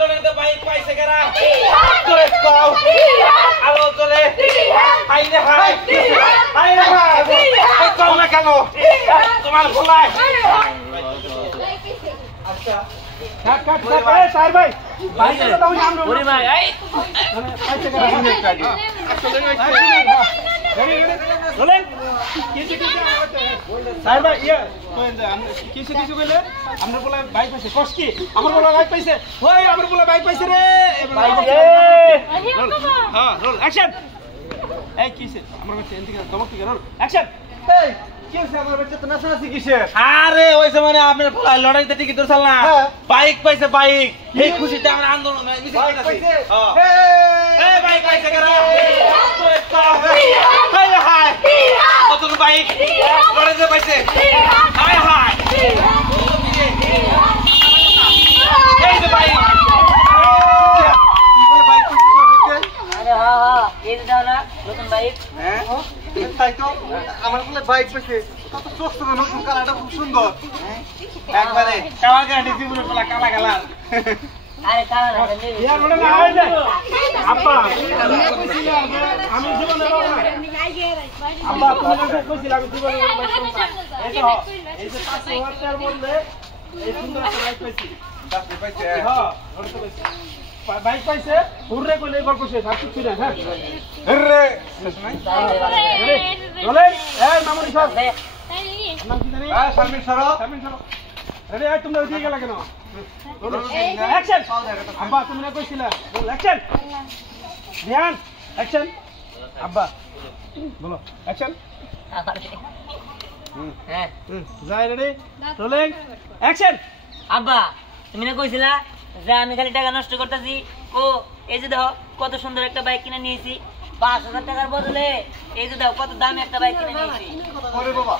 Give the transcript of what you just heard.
লড়াইতে বাইক পাইছে কেরা তোরে কও আলো তোরে হাই রে হাই হাই রে হাই কও না কেন তোমার ভোলায় আচ্ছা কাট কাট কাট স্যার ভাই ভাই তো দাও না আমরা ওরে ভাই এই পাইছে কেরা আসলে রেডি চলেন কিছু কিছু স্যার ভাই ইয়া কিছু কিছু কইলে আমরা বলা বাইক পাইছে কষ্টি আমরা বলা বাইক পাইছে ওই আমরা বলা বাইক পাইছে রে বাইক রে হ্যাঁ রোল অ্যাকশন এই কিসে আমার কাছে এন্ড থেকে দমক থেকে রোল অ্যাকশন এই কিসে আমার বাচ্চা তো নাচানাচি কিসে আরে ওইছে মানে আপনার বলা লড়াইতে টিকিট ধরছাল না বাইক পাইছে বাইক এই খুশিতে আমরা আন্দোলন মিছিল করতেছি হ্যাঁ এই বাইক পাইছে কেন হাই হাই কত বাইক লড়াইতে পাইছে হাই হাই এই যে বাইক বাইক আরে হ্যাঁ হ্যাঁ এই যে দাও না নতুন বাইক হ্যাঁ তাই তো আমার বলে বাইক পাইছে কত চোখ তো নতুন কালারটা খুব সুন্দর একবারে কালা গাড়ি জীবনে বলা কালা কালা আরে কালা না ইয়া বলে না আই যায় আব্বা আমি জীবনে বলা আব্বা তুমি কইছিলা আমি জীবনে এই যে 500 ওয়াটের মধ্যে এই সুন্দর বাইক পাইছি পাইছে হ্যাঁ বাইক পাইছে হুররে কইলে গল্প শেষ আর কিছু না হ্যাঁ হুররে চলে এই মামুনি সব নাম কি জানি শারমিন সরো রেডি আই তোমরা ওদিকে গেলা কেন অ্যাকশন আব্বা তুমি না কইছিলা বল অ্যাকশন ধ্যান অ্যাকশন আব্বা বলো অ্যাকশন হ্যাঁ যাই রেডি রোলিং অ্যাকশন আব্বা তুমি না কইছিলা যে আমি খালি টাকা নষ্ট করতেছি ও এই যে দেখো কত সুন্দর একটা বাইক কিনে নিয়েছি 5000 টাকার বদলে এই যে দেখো কত দামি একটা বাইক কিনে নিয়েছি ওরে বাবা